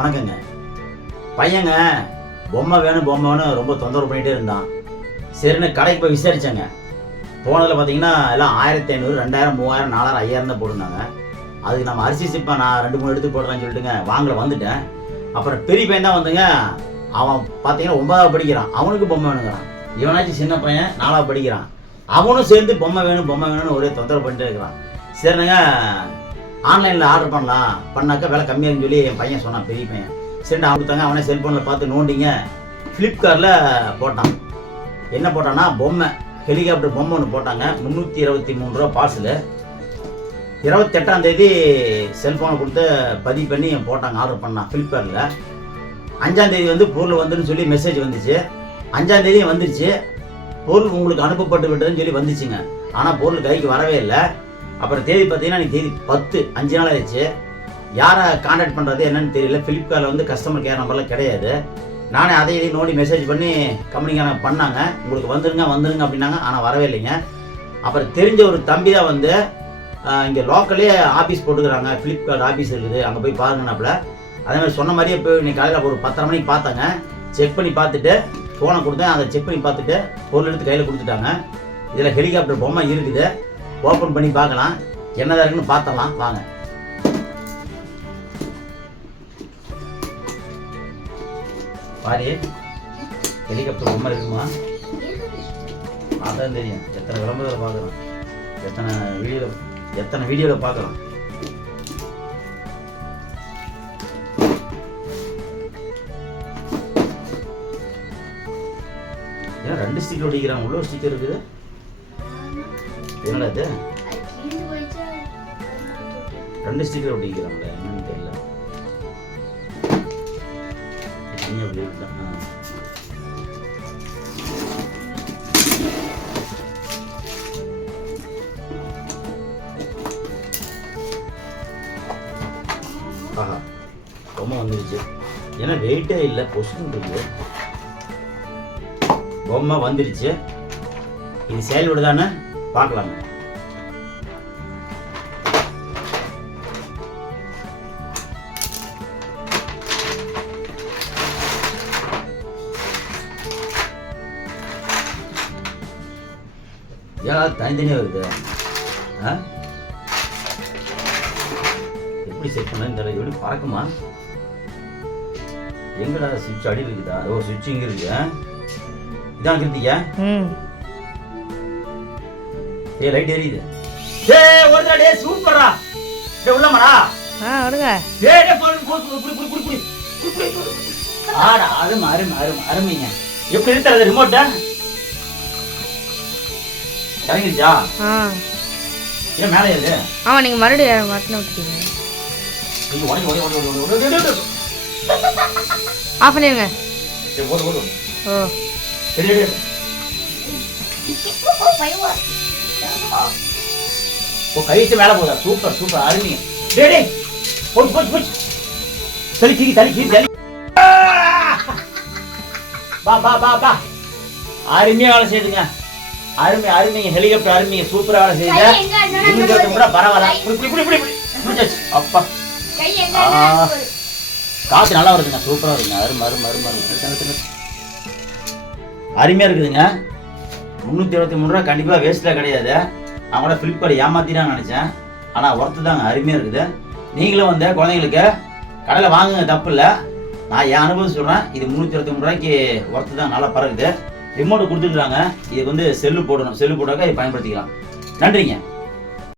வணக்கங்க. பையங்க பொம்மை வேணும் பொம்மை வேணும் ரொம்ப தொந்தரவு பண்ணிகிட்டே இருந்தான். சரின்னு கடைக்கு போய் விசாரிச்சேங்க. போனதில் பார்த்தீங்கன்னா எல்லாம் ஆயிரத்தி ஐநூறு ரெண்டாயிரம் மூவாயிரம் நாலாயிரம் ஐயாயிரம் தான் போட்டிருந்தாங்க. அதுக்கு நம்ம அரிசி சிப்பா நான் ரெண்டு மூணு எடுத்து போடுறேன்னு சொல்லிட்டுங்க வாங்கல வந்துட்டேன். அப்புறம் பெரிய பையன் தான் வந்துங்க அவன் பார்த்தீங்கன்னா ஒன்பதாவது படிக்கிறான். அவனுக்கு பொம்மை வேணுங்கிறான். இவனாச்சும் சின்ன பையன் நாலாவது படிக்கிறான். அவனும் சேர்ந்து பொம்மை வேணும் பொம்மை வேணும்னு ஒரே தொந்தரவு பண்ணிட்டே இருக்கிறான். சரிங்க ஆன்லைனில் ஆர்டர் பண்ணலாம். பண்ணாக்கா விலை கம்மியாகனு சொல்லி என் பையன் சொன்னான் பெரிய பையன். சரி நான் கொடுத்தாங்க. அவனே செல்ஃபோனில் பார்த்து நோண்டிங்க. ஃப்ளிப்கார்ட்டில் போட்டான். என்ன போட்டான்னா பொம்மை. ஹெலிகாப்டர் பொம்மை ஒன்று போட்டாங்க. முந்நூற்றி இருபத்தி மூணு ரூபா பார்சலு இருபத்தெட்டாம் தேதி செல்ஃபோனை கொடுத்து பதிவு பண்ணி போட்டாங்க ஆர்டர் பண்ணான் ஃப்ளிப்கார்ட்டில் அஞ்சாம் தேதி வந்து பொருள் வந்துன்னு சொல்லி மெசேஜ் வந்துச்சு. அஞ்சாம் தேதியும் வந்துருச்சு. பொருள் உங்களுக்கு அனுப்பப்பட்டு விட்டதுன்னு சொல்லி வந்துச்சுங்க. ஆனால் பொருள் கைக்கு வரவே இல்லை. அப்புறம் தேதி பார்த்தீங்கன்னா நீ தேதி பத்து அஞ்சு நாள் ஆயிடுச்சு. யாரை காண்டாக்ட் பண்ணுறது என்னன்னு தெரியல. ஃப்ளிப்கார்ட்டில் வந்து கஸ்டமர் கேர் நம்பர்லாம் கிடையாது. நானே அதை இதையும் நோண்டி மெசேஜ் பண்ணி கம்பெனிக்கான பண்ணாங்க. உங்களுக்கு வந்துருங்க வந்துருங்க அப்படின்னாங்க. ஆனால் வரவே இல்லைங்க. அப்புறம் தெரிஞ்ச ஒரு தம்பி தான் வந்து இங்கே லோக்கலே ஆஃபீஸ் போட்டுக்கிறாங்க. ஃப்ளிப்கார்ட் ஆஃபீஸ் இருக்குது. அங்கே போய் பாருங்கனாப்புல அதே மாதிரி சொன்ன மாதிரியே போய் இன்னைக்கு காலையில் ஒரு பத்தரை மணிக்கு பார்த்தாங்க. செக் பண்ணி பார்த்துட்டு ஃபோனை கொடுத்தேன். அதை செக் பண்ணி பார்த்துட்டு பொருள் எடுத்து கையில் கொடுத்துட்டாங்க. இதில் ஹெலிகாப்டர் பொம்மை இருக்குது. ஓப்பன் பண்ணி பார்க்கலாம். என்னதான் இருக்குன்னு பார்த்தலாம் வாங்க. பாரு. ஹெலிகாப்டர் பொம்மை இருக்குமா? அதான் தெரியும். எத்தனை விளம்பரத்தில் பார்க்கலாம் எத்தனை வீடியோவில் எத்தனை வீடியோவில் பார்க்கலாம் ஏன் ரெண்டு ஸ்டிக்கர் ஒட்டிக்கிறாங்க உள்ள ஒரு ஸ்டிக்கர் இருக்குது. என்னடா இது? ரெண்டு ஸ்டிக்கர் ஒட்டிக்கிறாங்க என்னன்னு தெரியல. நீ அப்படி ஆஹா ரொம்ப வந்துருச்சு. ஏன்னா வெயிட்டே இல்லை பொசிஷன் இருக்குது பொம்மை வந்துருச்சு. இது செயல்படுதானே பார்க்கலாம். ஏன் தனித்தனியாக வருது. ஆ? எப்படி செட் பண்ணு தெரியல எப்படி பறக்குமா? எங்கடா சுவிட்ச் அடி இருக்குதா? ஓ சுவிட்ச் இங்கே இருக்கு. இதான் கிருத்தியா ஏ லைட் எரியுது ஏய் ஒருடா டேய் சூப்பரா டேய் உள்ள உள்ளமடா. ஆ அடுங்க டேய் டேய் போடு போடு புடி புடி புடி ஆடா அரும் அரும் அரும் அருமைங்க. எப்படி இருக்கு அது ரிமோட் இறங்கிடுச்சா ஆ. ஏன் மேலே ஏறு. ஆமா நீங்க மறுபடியும் மாட்டணும் விட்டுங்க ஐயோ ஓடி ஓடி ஓடி ஓடி ஓடி ஆஃப் பண்ணிருங்க. ஓடு ஓடு. ஓ. சரி சரி. ஓ கழிச்சு மேலே போதா சூப்பர் சூப்பர் அருமை. டேய் டேய் போச்சு போச்சு போச்சு தலி தலி பா பா பா பா அருமையா வேலை செய்யுதுங்க அருமை அருமைங்க ஹெலிகாப்டர் அருமைங்க சூப்பரா வேலை செய்யுங்க. கூட பரவாயில்ல. புடி புடி புடி புடி புடி. முடிஞ்சாச்சு. அப்பா. ஆ. காத்து நல்லா வருதுங்க. சூப்பரா வருதுங்க. அருமை அருமை. அருமை அருமை. அருமையா இருக்குதுங்க. முந்நூற்றி இருபத்தி மூணு ரூபா கண்டிப்பாக வேஸ்ட்டாக கிடையாது. அவங்கள ஃப்ளிப்கார்ட் ஏமாத்திட்டான்னு நினச்சேன். ஆனால் ஒர்த்து தாங்க அருமையாக இருக்குது. நீங்களும் வந்து குழந்தைங்களுக்கு கடையில் வாங்குங்க தப்பு இல்லை. நான் என் அனுபவம் சொல்கிறேன் இது முந்நூற்றி இருபத்தி மூணு ரூபாய்க்கு ஒர்த்து தான் நல்லா பறக்குது ரிமோட் கொடுத்துருக்காங்க இது வந்து செல்லு போடணும். செல்லு போட்டாக்க இதை பயன்படுத்திக்கலாம். நன்றிங்க.